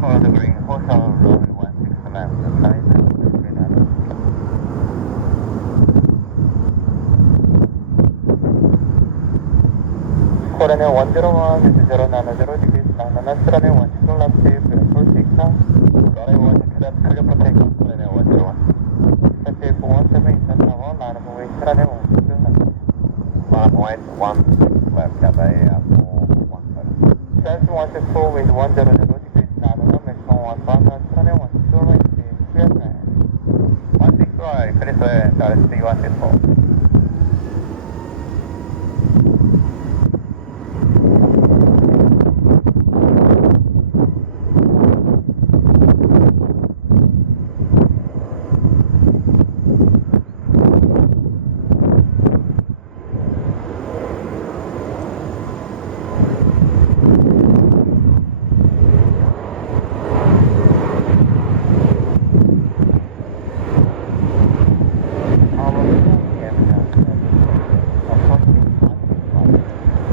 for the green hotel runway 16 left, side Korean 101 is 090 degrees, Nananas runway 16 left, safe, full takeoff. Runway 16 left, clear for takeoff, Korean 101. Safe 17 Incheon Tower, runway runway 16 left. Runway 16 left, Cathay 417. Chance 164 with 100 degrees, Nananas maximum 1,000, runway 16 right, clear time. 16 right, clear time, RKSI 164.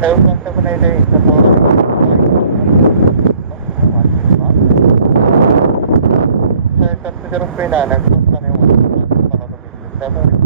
Seoul 788 Incheon Tower. Seoul 203 runway 17 follow the wind 7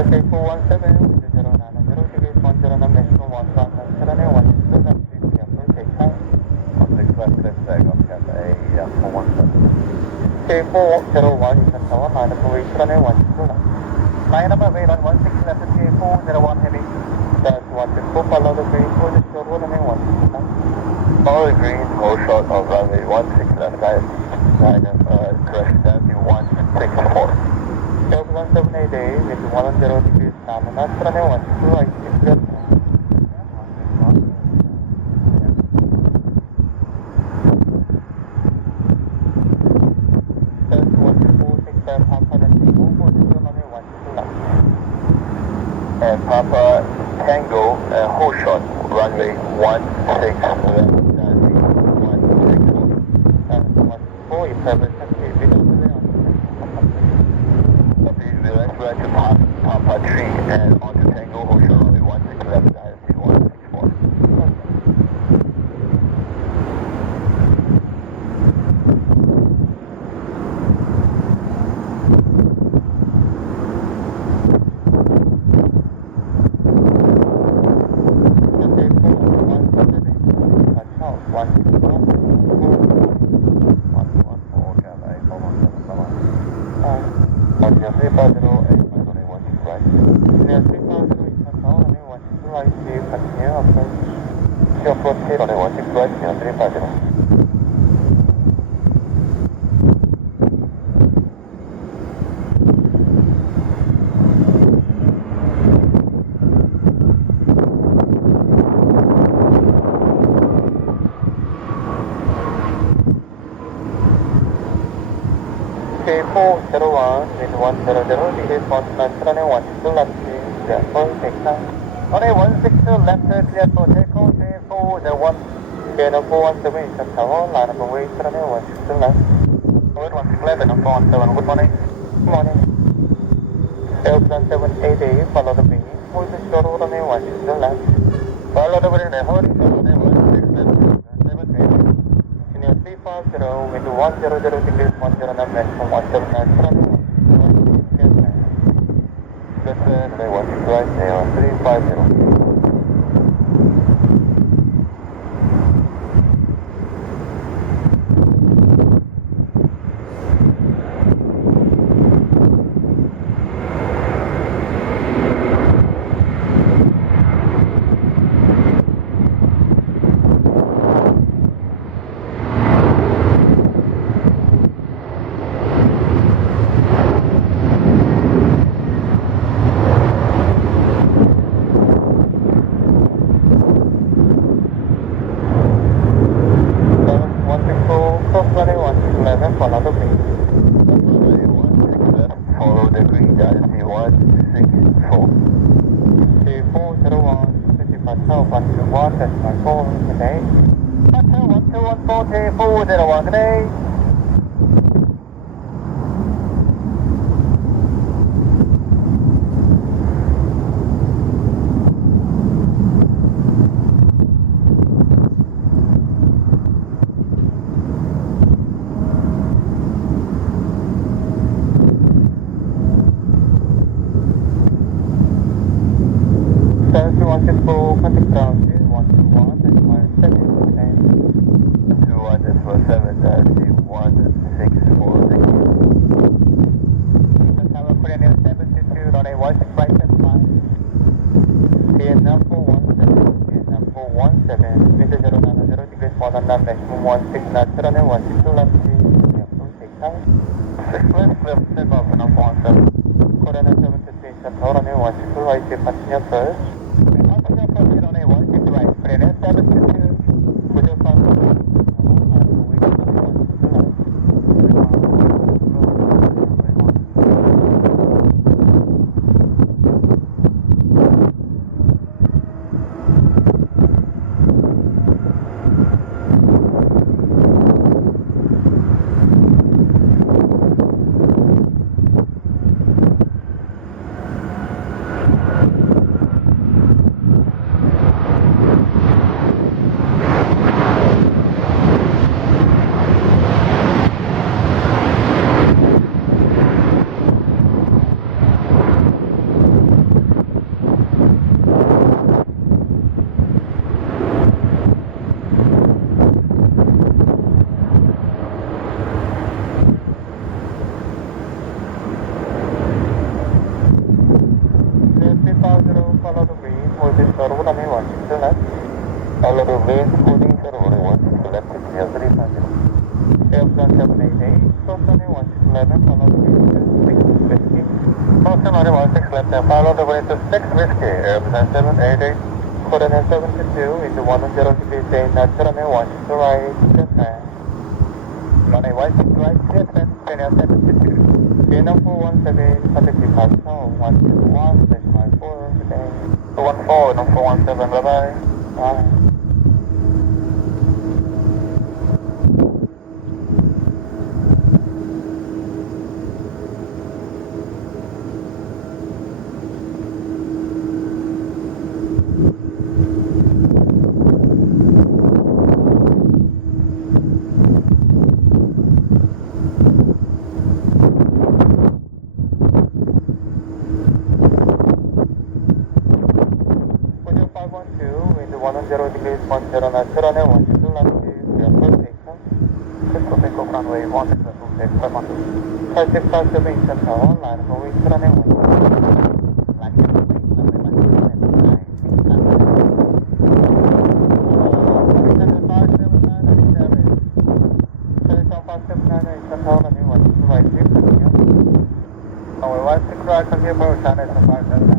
Okay, 417, 090 degrees, 109 maximum 1,000, runway 16 left, full takeoff. 16 left, clear takeoff, Cathay 417. Okay, 401 Incheon Tower, runway 16 left. Line up away on 16 left, okay, 401 heavy. That's 164, follow the green, hold the short, runway 16 left. Follow the green, hold short of runway 16 left, guys. Correct, that's 164. Seoul 788 with 110 degrees, Nananas runway 12 right, clear time. Seoul 1465 Papa Tango, position runway 12 left. And Papa Tango, hold short, runway 16 left, 164. 164, if ever taxi, below the layout. Right to Papa 3 and onto Tango, hold short runway 16 left, ICN 164. K401 with 100 degrees, 19 runway 16 left, clear for takeoff. Runway 16 left, clear for takeoff, K401. K 417 Incheon Tower, line up away, runway 16 left. Runway 16 left, and 417, good morning. Good morning. Seoul 788, follow the wind, hold the short runway 16 left. Follow the wind, hold the short runway 16 left, 788. Senior 350 with 100 degrees, 109 maximum 179, runway 16 left. Good, runway 16 right there, 350. agreed, IC164. 401, departure 121, decimal 4, good day. Departure 1214, 401, good day. Service 164, contact ground 121, decimal 7, good day. 121, decimal 7, IC164, thank you. Tower Korean Air 722, runway 16575. CN 417, Mr. 090 degrees 119, maximum 16 knots, runway 162 left, take time. 6 left, clear, step up, number 17. Korean Air 723, Tower runway 162 right, departure first. Departure first, runway 162 right, Korean Air 722, Bujo 5. Follow the wind, hold this short runway 162 left. Follow the wind, holding short runway 162 left, clear 350. Airplane 788, close runway 1611, follow the wind to 6 whiskey. Close runway 16 left and follow the wind to 6 whiskey. Airplane 788, Korean 722 into 10 degrees 8 knots, runway 162 right, clear 10. Runway 162 right, clear 10, Korean 722. Gate 417, contact departure 121, decimal 4, good day. 214, 417, bye-bye. Bye. Into 10 degrees 10 knots, runway 162 left, clear for station. Cisco takeoff runway 16 left, 8657 Incheon Tower, line for wind, runway 162. Line for wind, runway 162, 579 Incheon Tower, runway 162 right, continue. Runway 162 right, continue for China 579.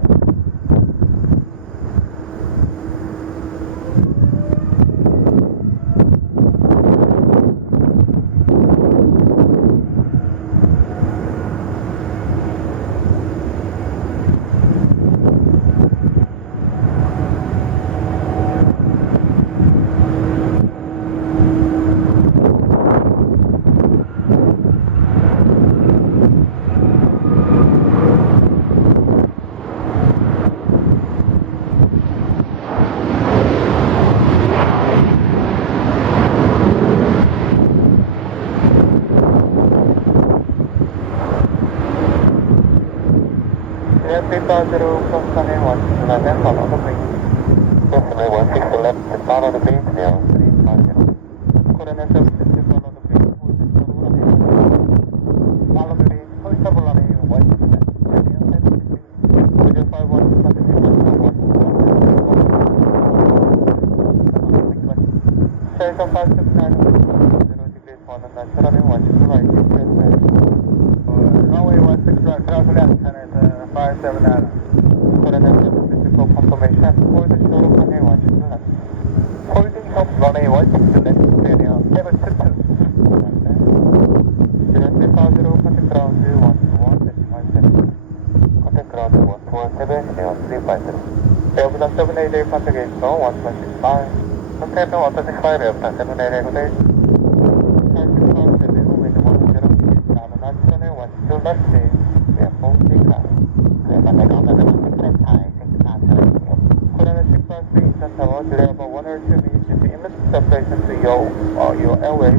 Departure cross runway 111, follow the wind. Cross runway 16 left, follow the wind, clear 350. Korean 760, follow the wind, hold this short runway 1. Follow the wind, hold stable runway 1 left, clear 760. Bujo 51, contact departure 121. Station 569, 0 degrees 1 knots, runway 162 right, clear 7. Runway 16 right, cross left, and 579. Korean 764 confirmation. Hold the short runway 162 left. Holding short runway 162 left. Area 722. 0350 contact ground 121, decimal 7. 117, Incheon 350. Airbus 788 contact gate 1165. Contact from 165 Airbus 788 hotel. with 10 down on channel 12 left, we are full takeoff. Korean 613 Incheon Tower, delay about 1 or 2 minutes due to emergency separation to your airway.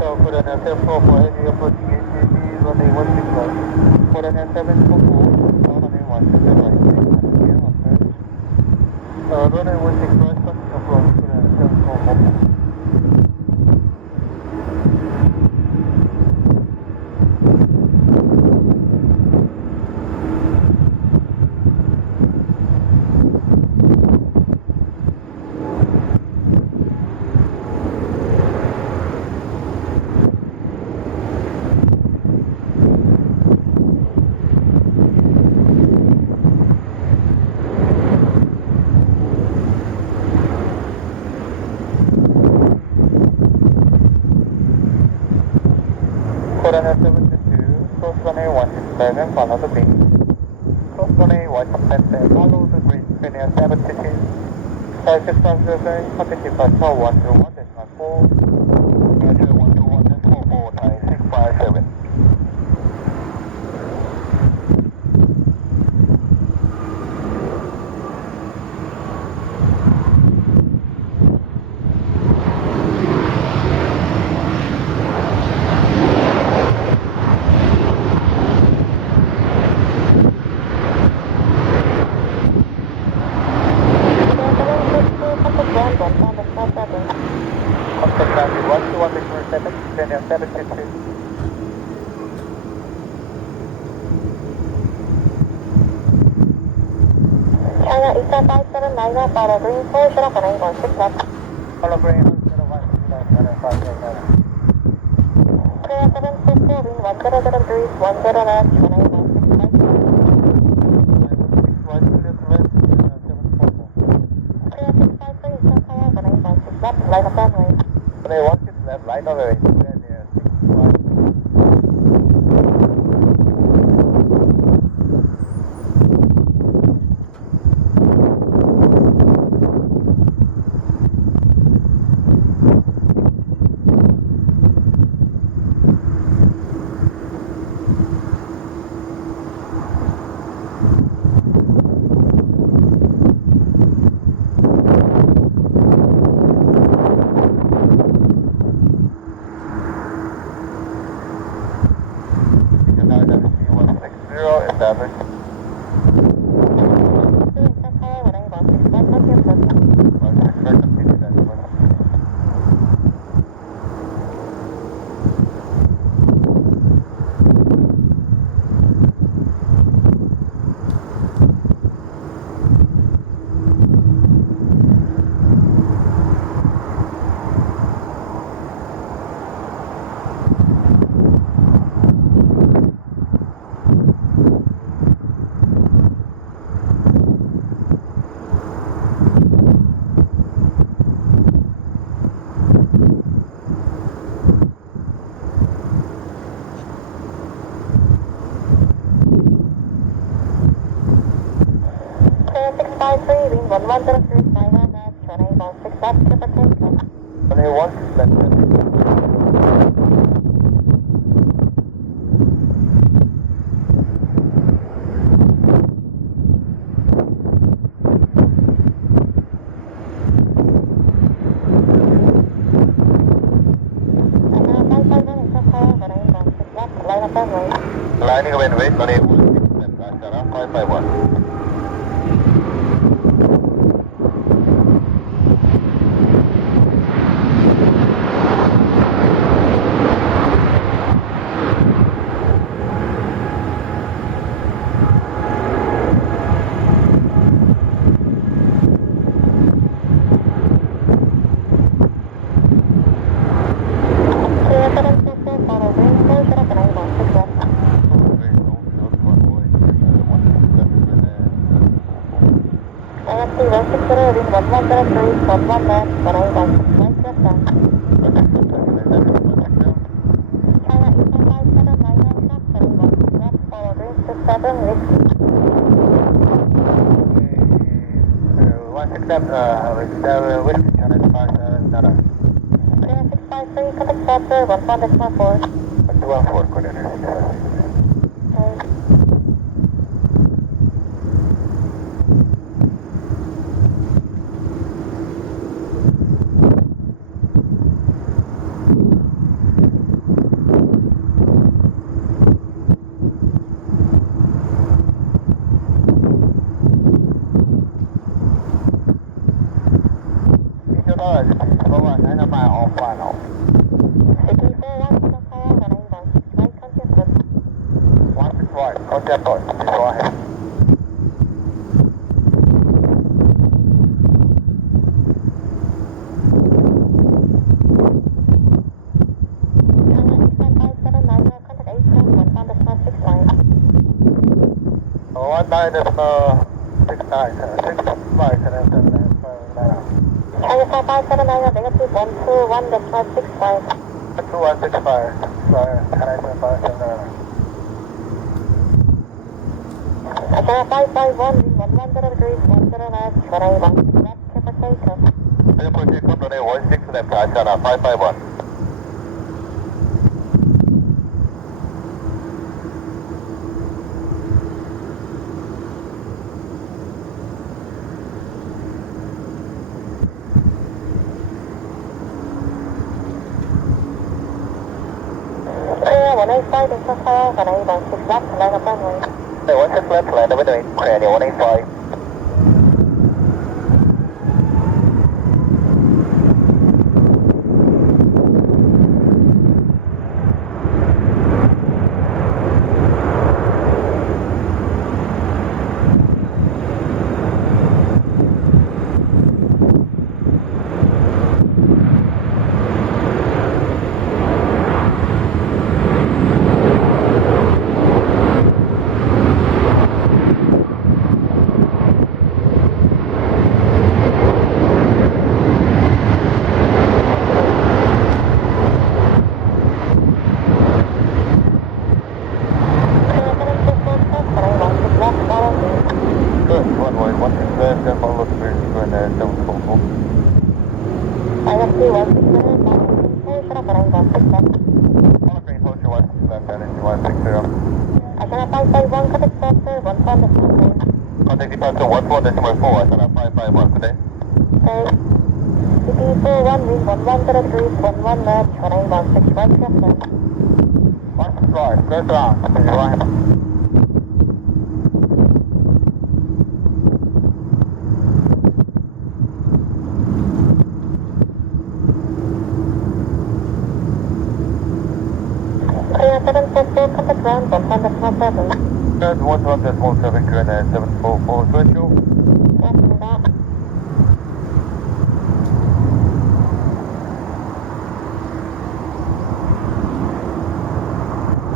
Korean Airport for heavy approaching ACC, runway 161. Korean 744, runway 160 right, 600 runway 160 right, starting approach, Korean 744. Korean 722, cross runway 167, follow the green. Cross runway 167, follow the green, Korean 722. 5657, contact departure 121.4. Roger 121.44, 9657. Contact traffic 121.7, Korean 722. China Eastern 57 minor follow green 4 shuttle for 916 left. Follow green 101, Korea 744 wind 1003 10 left 916 left. Korea 653 Eastern Tower for 916 left, right of runway. Runway 16 left, right of runway. Established. Korea 653 wind 1103 minor left 916 left, triple take left. Runway 16 left. Lining of wait, runway 16 left, Ashara 551. Korea 744 follow green 4 shuttle for 916 left. IFC 160 wind 1103 11 left for 916 left, left down. Whiskey Channel 579. Clear 653, contact departure 11.4. 214, coordinator. Okay. Contact point, go ahead. One nine is 69, 65, China 5579, negative 121.65. 2165, China 579. China 551, wind 110 degrees, 10 knots, runway 16 left, triple takeoff. Airport takeoff, runway 16 left, China 551. Clear 185, Incheon Tower, runway 16 left, line up runway. 16 left, land over doing, clear 185. Contact departure 14.4, Asana 551, good day. Okay. CP41, wind 110 degrees, 11 knots, runway 16 right, clear flight. 165, clear ground, continue right. Clear 744, contact ground 110.7. Good, 110.7, clear 744, virtual. Yes,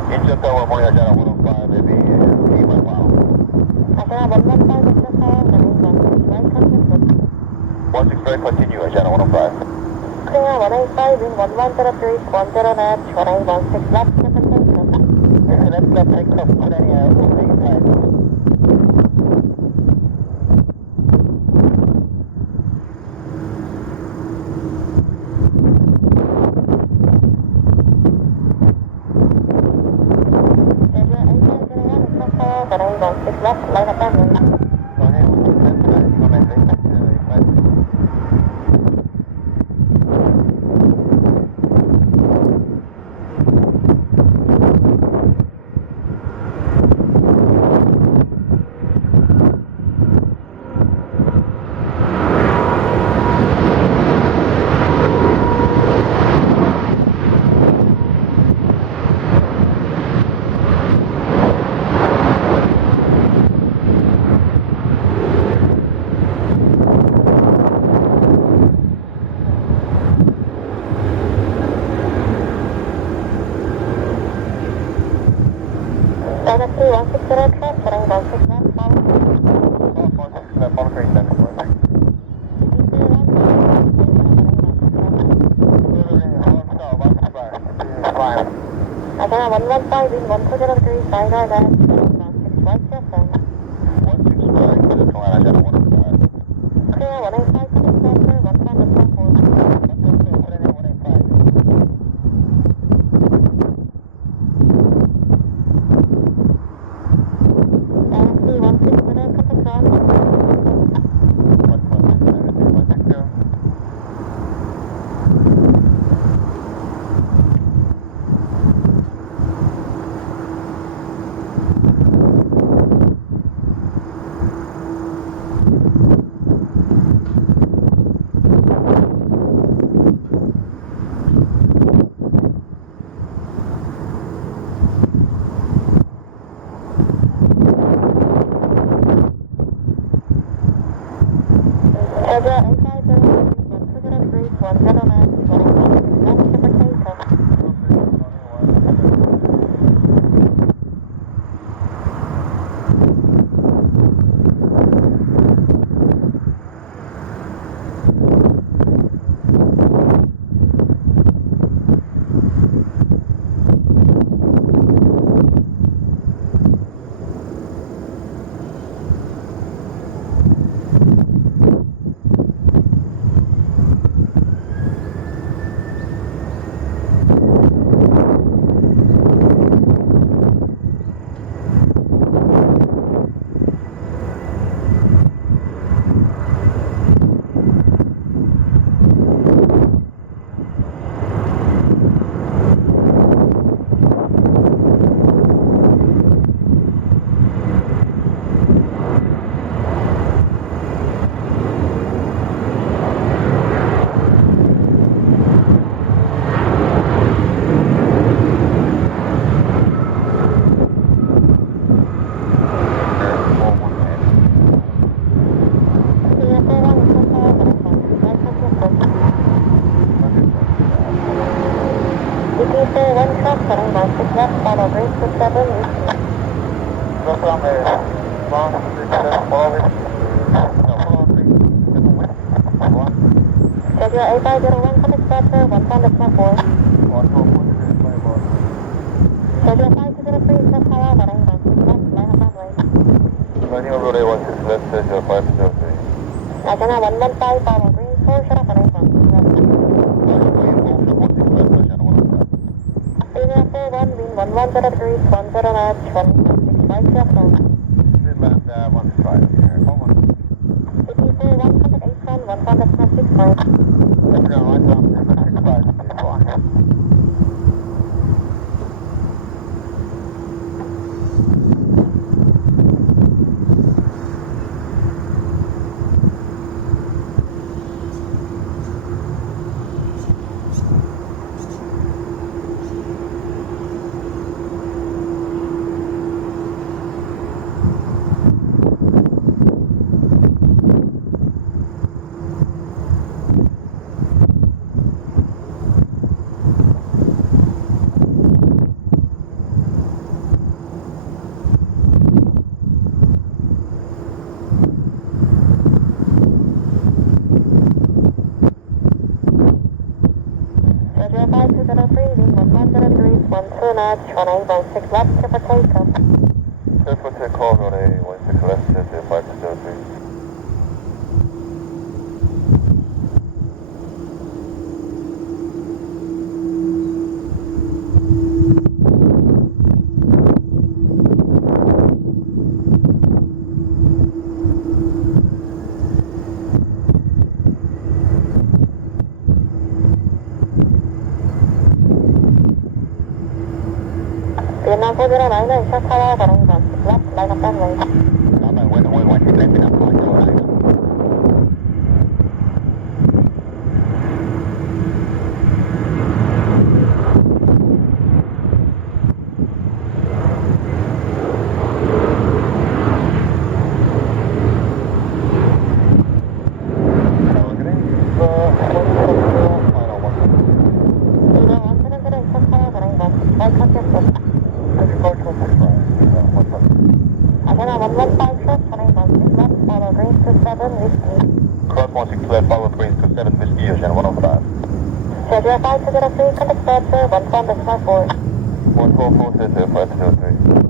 Incheon Tower, Moya Jana 105, maybe 8 mile. Asana 115, Incheon Tower, runway 16 right, contact 16 right, continue, Jana 105. Clear 185, wind 110 degrees, 10 knots, runway 16 left, triple takeoff. Left, takeoff, good day, 185. Runway 16 left, line up runway. China 316 aircraft, runway 16 left, follow. 16 left, follow 37, correct. Asana 115, wind 120 degrees, 5 knots, runway 16 right, clear flight. 165, clear, Asana 105. Clear 185. CP41 truck running 16 left, follow green to 7 east. 그다음에 16 follow it. Schedule A501 contact departure 1.4. Schedule 5203 South Tower running 16 left, line up runway. Running over runway 16 left, schedule 5203. Agena 115 follow green, Seoul shuttle running 16 left. Senior 41 wind 11 degrees 10 knots, running 16 right to left. Land 15 here. CP41 contact 810 1.6 miles. Schedule 5203 wind 11 degrees 12 knots, running 16 left, clear for takeoff. Clear for takeoff, runway 16 left, schedule 5203. Vietnam 409 South Tower running 16 left, line up runway. Agena 115 truck running 16 left, follow green to 7 whiskey. Cross 16 left, follow green to 7 whiskey, Ocean 105. Schedule 5203 contact departure 1.4. 144, schedule 5203.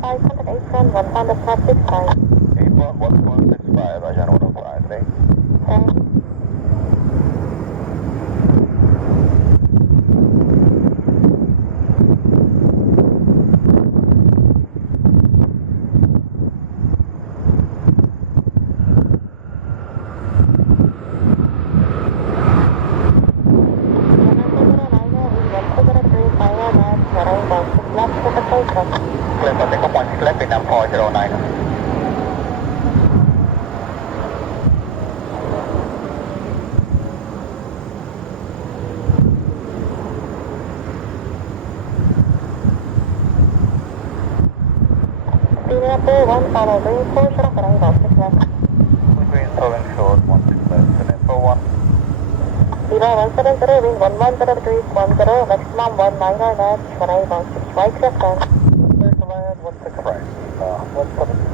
Contact 810 1.65. 81165, Ocean 105, today. Clear for takeoff 16 left, Vietnam 409. Senior 41 follow green, Seoul shuttle running 16 left. Green, Southern Shore, 16 left, Vietnam 41. Viva 170 wind 11 degrees 10, maximum 19 knots, running 16 right to left. Clear to land, 16 right, 170.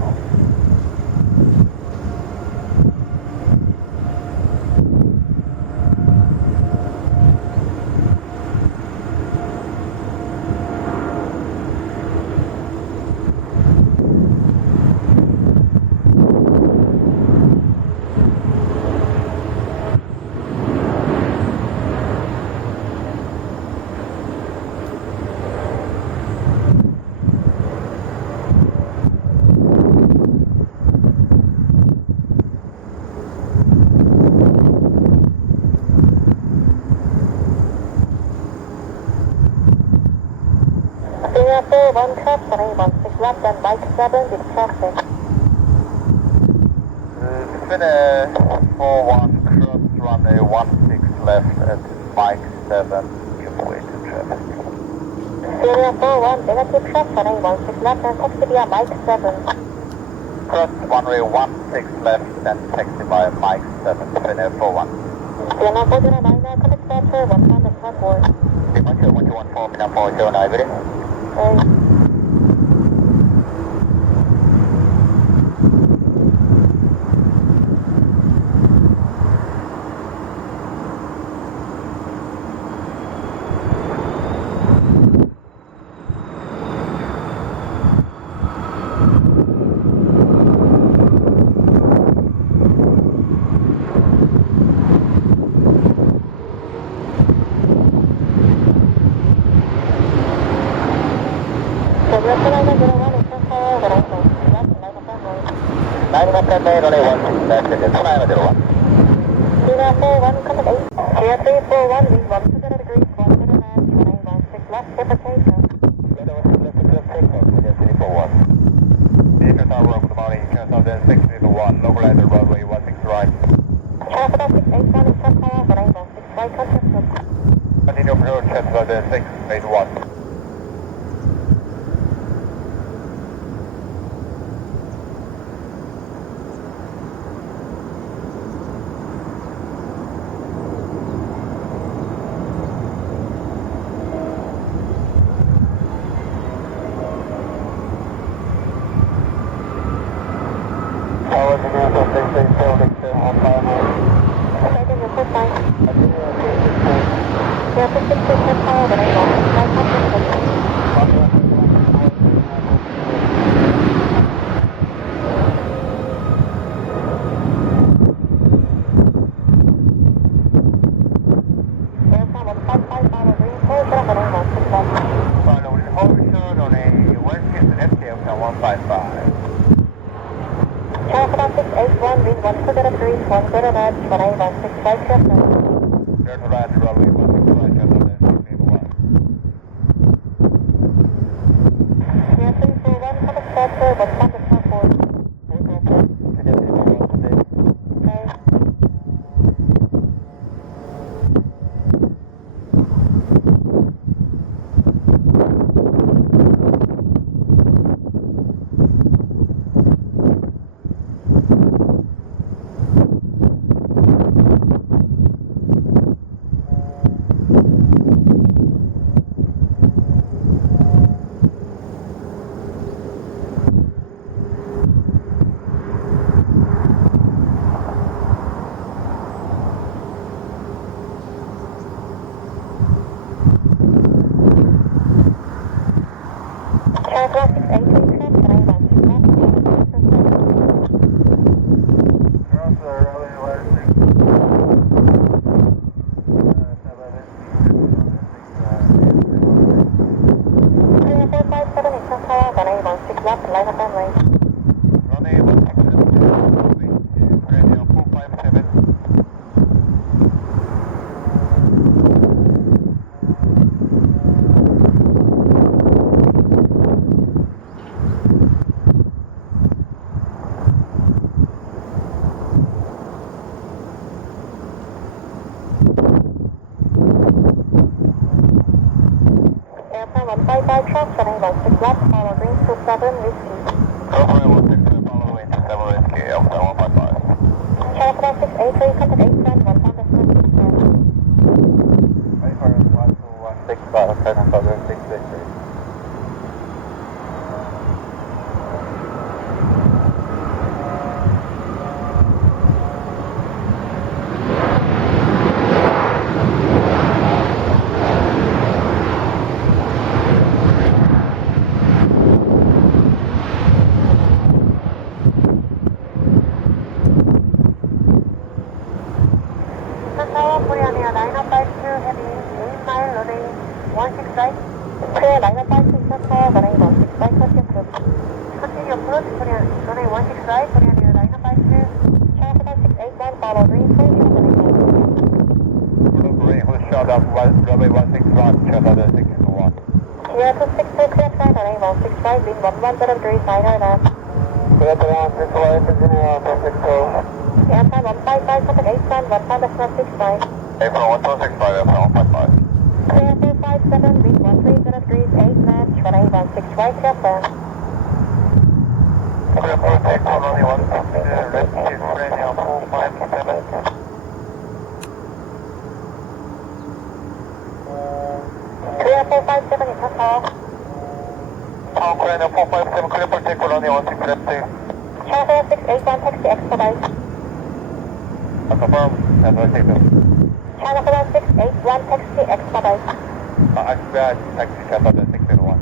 Senior 41 truck running 16 left and bike 7 with traffic. Finnair 41, cross runway 16 left at Mike 7, give way to traffic. Sierra 41, negative cross runway 16 left and taxi via Mike 7. Cross runway 16 left and taxi by Mike 7, Finnair 41. Sierra 409, contact departure 114. 114, Finnair 409, ready? Runway 16 left at 2901. Sierra 41, contact 8. Sierra 341, wind 120 degrees, 109, runway 16 left, departation. Incheon Tower, good morning, Incheon Tower 601, localizer runway 16 right. Sierra 681, Incheon Tower, runway 16 right, contact. Continue approach, Incheon Tower 681. Runway 16 right, Incheon 601. Sierra 262, clear flight, runway 16 right, wind 110 degrees, 909. Clear to 1 6 right, engineer 262. Airplane 155, contact 81, 1.65. April 1265, April 155. Clear 457, wind 130 degrees, 8 knots, runway 16 right, clear for. Clear for take runway 16, left shift radio 457. Clear 457, Incheon Tower. Tower radio 457, clear for take runway 16, left shift. Channel 681, taxi expedite. Confirm, that's what I take. Channel 681, taxi expedite. Expedite, taxi Channel 681.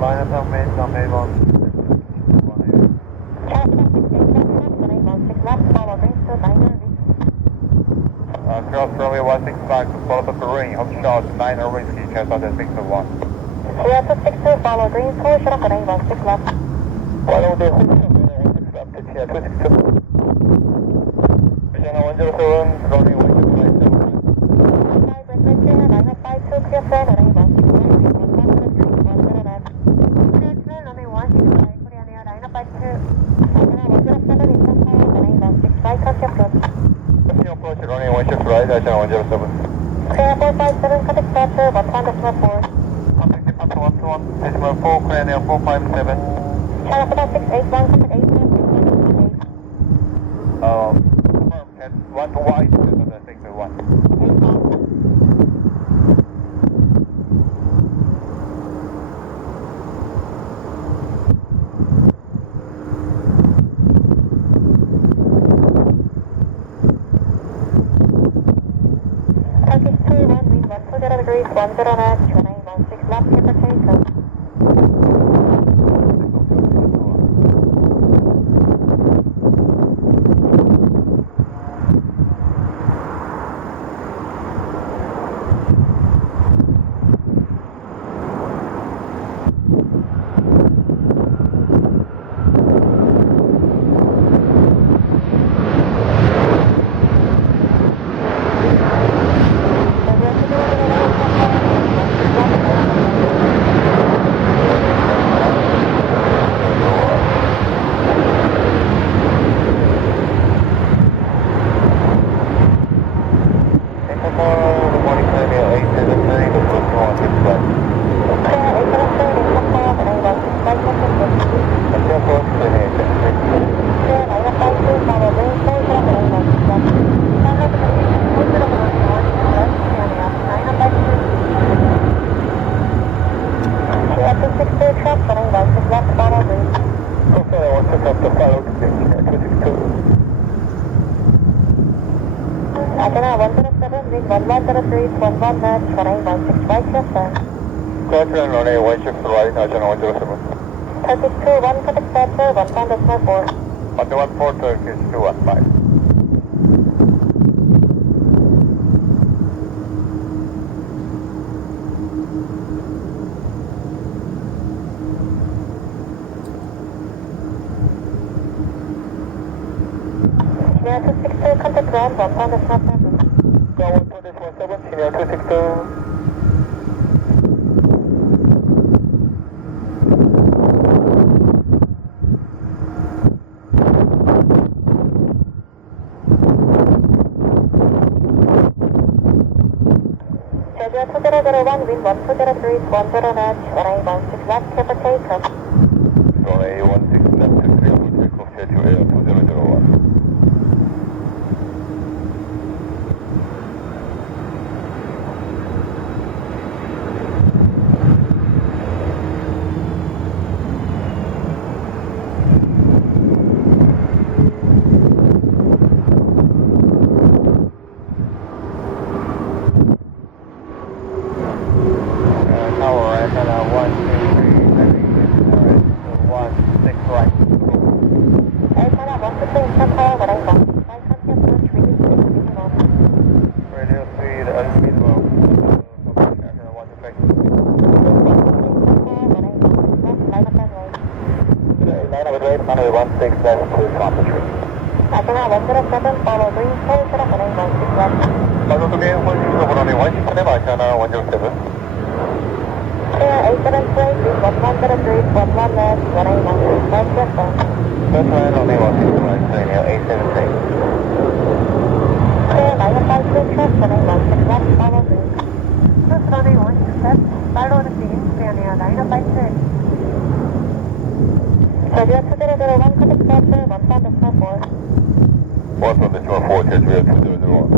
Line up on main, cross runway 165 to follow the ring, home shot 9 whiskey, Channel 601. Clear 262, follow green, full shot, runway 16 left. Follow the home shot, runway 16 left, Channel 262. Channel 107, runway 165. 952, clear for runway 16 left. Clear for runway 165, Korean Air 952. Channel 107, Incheon Tower, runway 16 right, contact approach. Approach runway 16 right, Channel 107. Clear 457, contact departure 1.4. Contact departure 121.4, Korean Air 457. Channel 681, contact 81, 1.8. Confirm, at 1 to white, Channel 601. Wind 120 degrees, 10 knots, runway 16 left, clear for takeoff. Channel 107, wind 1103, 11 knots, runway 16 right, clear for. Clear runway 16 right, Channel 107. Turkish 21, contact departure 1.4. 114, Turkish 215. Senior 262, contact ground 1.7. Ground 127, Senior 262. Jeju 2001, wind 120 degrees, 10 knots, runway 16 left, clear for takeoff. Runway 16 left, clear for takeoff, Jeju Air 2001. Tower, runway 16 right, contact approach, reduce speed to minimum. Radio speed as minimum. Runway 16 left, clear commentary. Asana 107, follow green, Seoul shut up runway 16 left. Follow the main one, runway 16 left, Asana 107. Clear 873, green 1103, 11 left, runway 16 right, yes sir. First line, runway 16 right, radio 873. Clear 952, trust runway 16 left, follow green. Trust runway 16 left, follow the green, clear near 952. Georgia 2001, contact departure, 1 from the shore 4. 1 from the shore 4, Georgia 2001.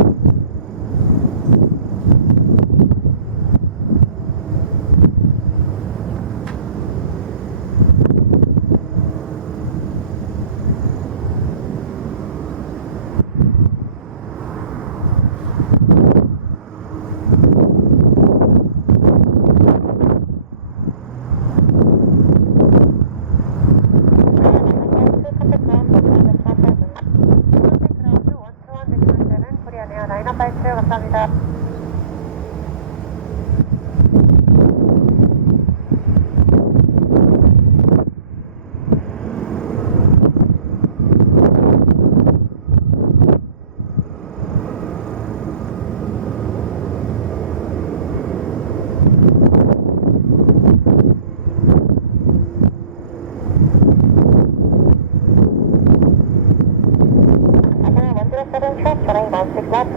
감사합니다.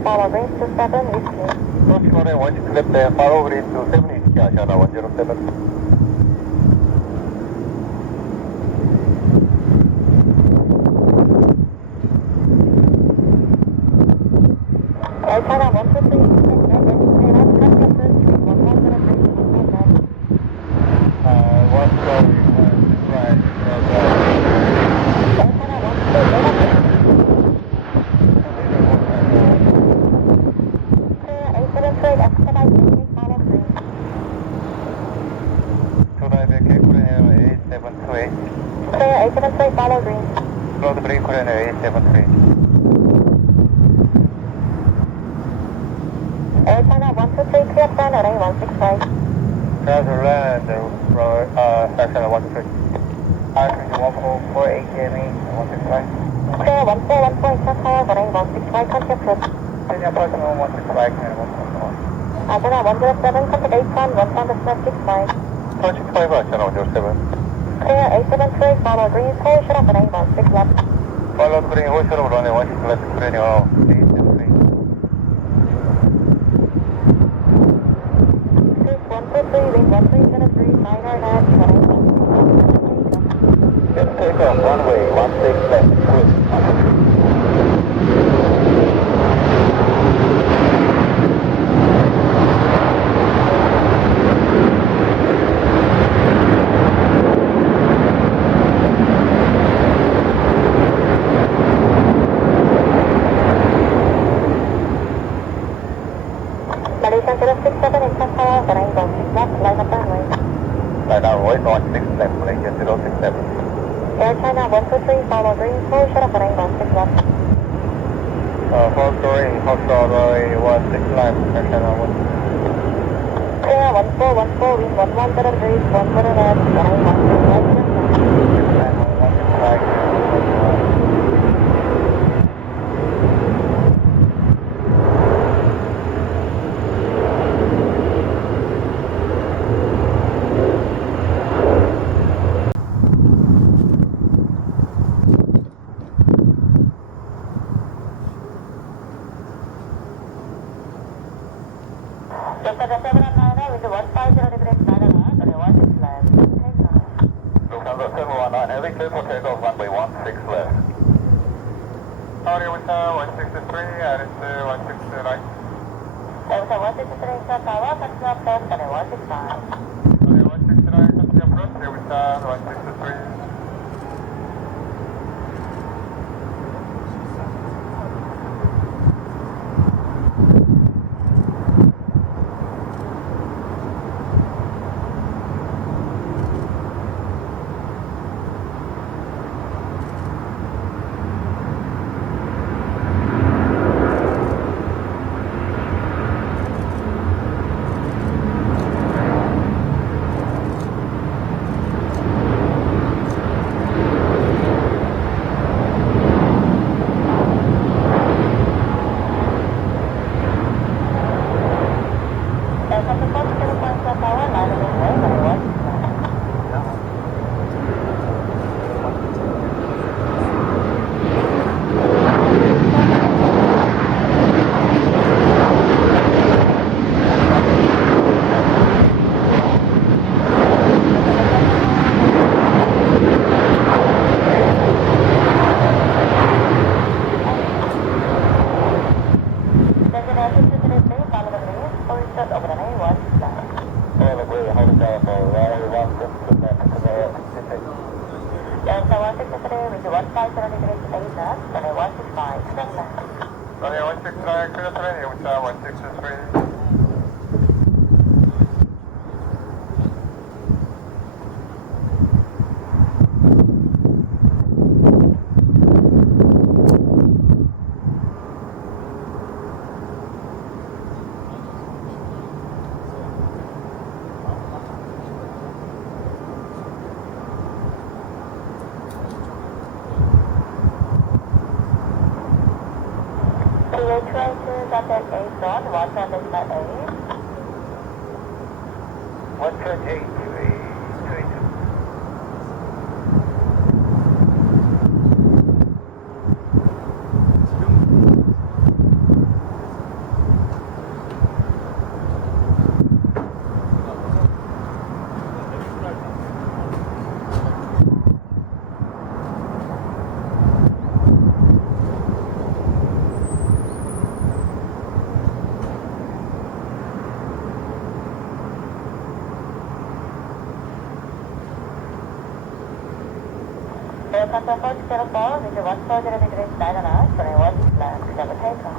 Follow green to 7 whiskey. First runway 16 left there, follow green to 7 whiskey, Asana 107. China 123, One sorry, right, Clear 873, follow green. Follow the green, Korean 873. Air China 123, clear plan, runway 16 right. Transfer land, section 123. R314, AKME, 165. Clear 1414, Incheon Tower, runway 16 right, contact approach. Senior approximate 165, and 141. Asana 107, contact 81, 1 from the snap 65. 165, Asana 107. Clear 873, follow green, Seoul shut up, runway 16 left. Follow the green, Hoshiro, runway 16 left, Korean 873. 6123, wind 1303, minor hat, runway 16 left. Get takeoff, runway 16 left, cruise. Malaysian 067, Incheon Tower, runway 16 left, line up runway. Right now, right 16 left, Malaysia 067. Air China 123, follow green, Seoul shut up, runway 16 left. Fourth story, 16 left, section 1. Clear 1414, wind 1103, 10 left, runway 16 left. Delta 719, with the 150 degrees Canada, runway 16 left. Take off. Lufthansa 719, heavy clear for takeoff, runway 16 left. Sorry, with 163, attitude 160 right. Delta 163, Incheon Tower, taxi up left, runway 165. Runway 169, taxi approach, here with 163. runway 169, clear to landing, Ucha 163. Watch on this net 8. 128, 282. Aircraft 404, with your 140 degrees 9 knots, runway 16 left, clear for takeoff.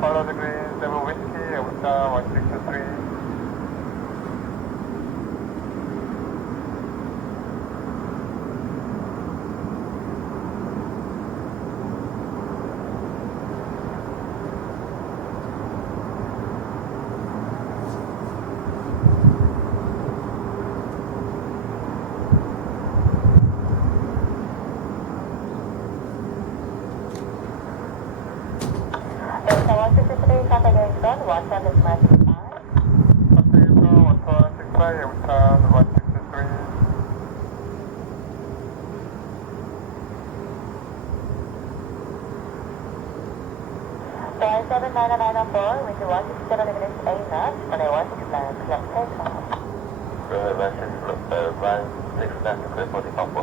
Follow the green, 7 whiskey, Ucha 163. Watch on this match 5. Flight 79904, with your 160 degrees 8 knots, runway 16 left, clear for takeoff. Runway 16 left, clear for takeoff, 4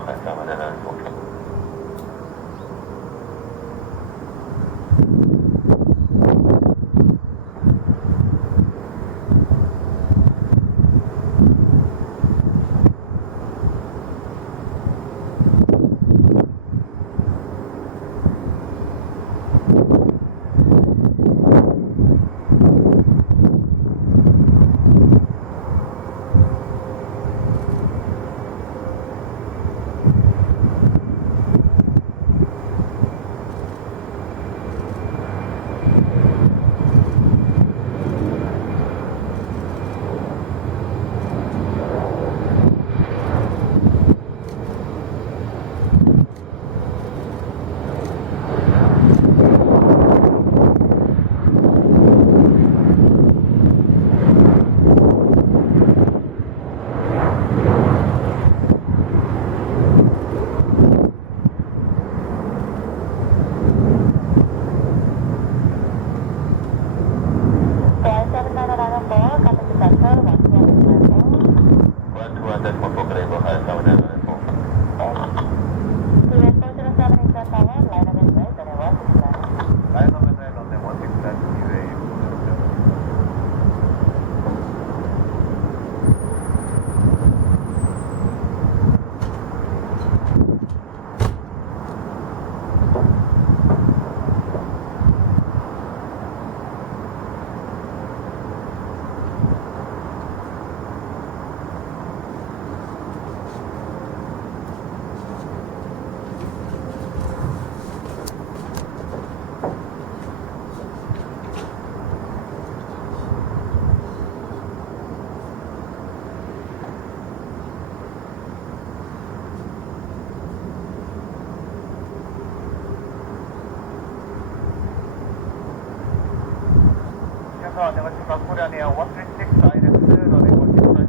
안녕하십니까. 코리안 에어 136 다이렉트 runway 165.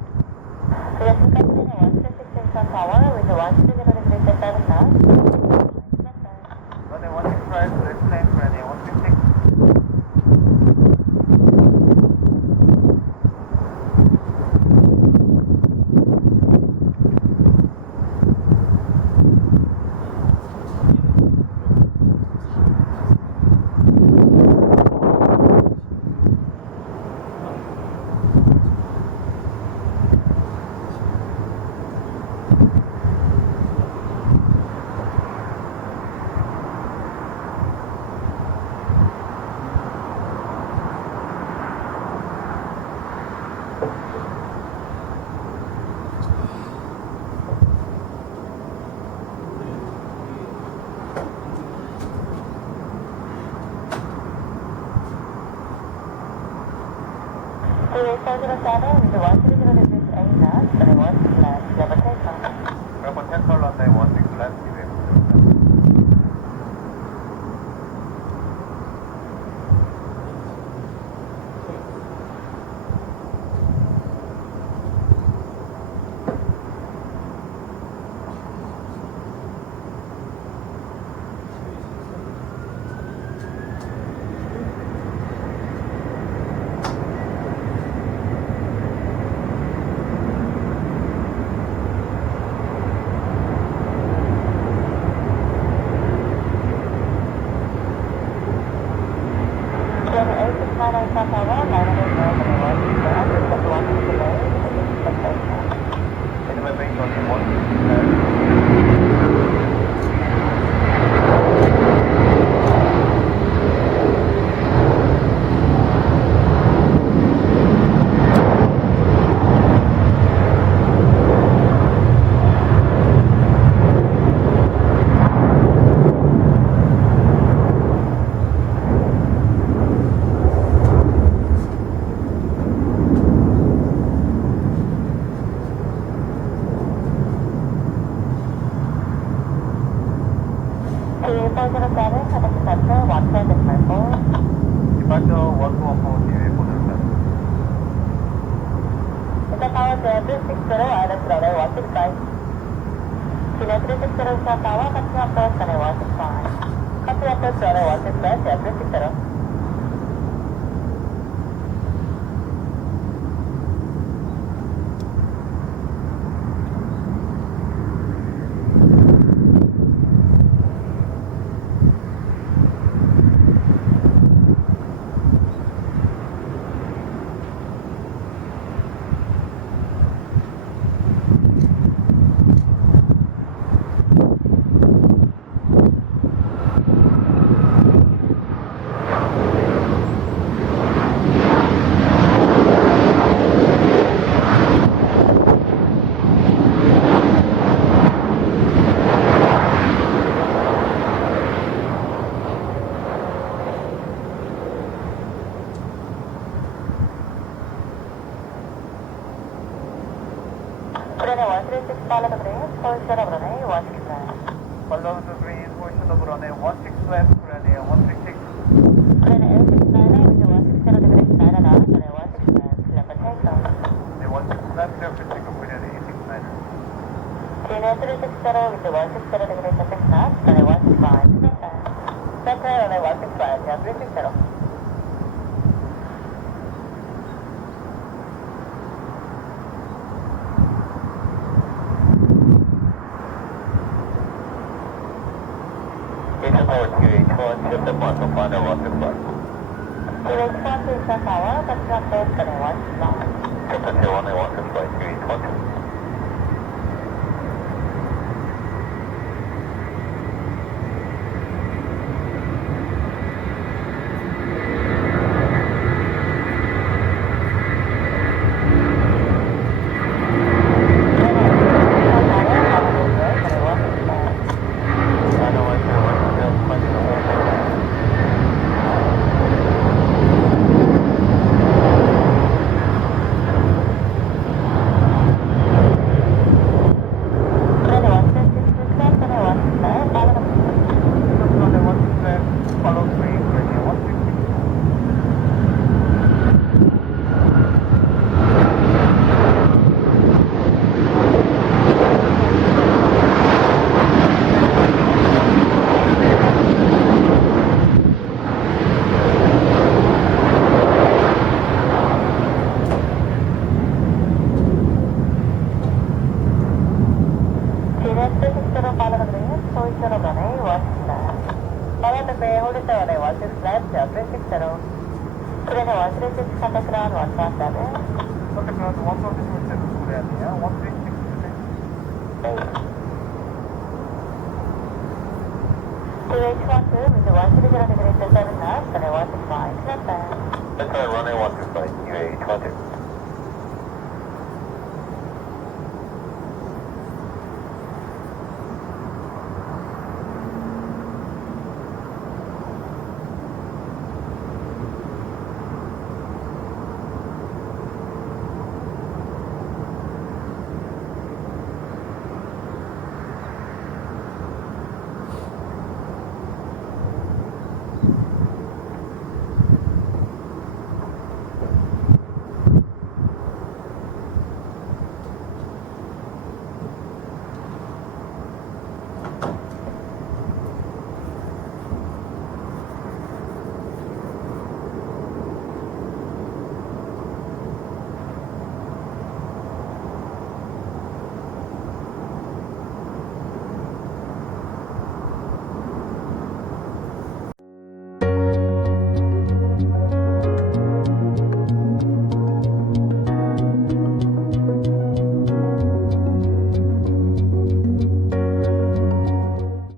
그렇습니다. 코리안 136 인천 타워 with 120 degrees 7 knots. runway 165 destination Korean Air 136. Airport Temple runway 16 left, 기회입니다. Minimum range on 1. Departure 1214 기회 보내주세요. Follow the green portion of runway 16 left, Korean Air 136. 네, 116 left, clear for takeoff, Korean Air 169. Incheon Tower 2, Incheon, shift up 1 from final 165. Captain Tail 165, 2, Incheon. runway, hold it runway 16 left, 360. 그래서 136 contact ground 147. Contact ground 147, Koreaneer 136. QH12 with the 130 degree 7 knots, runway 165, clear. Runway 125, UH 12.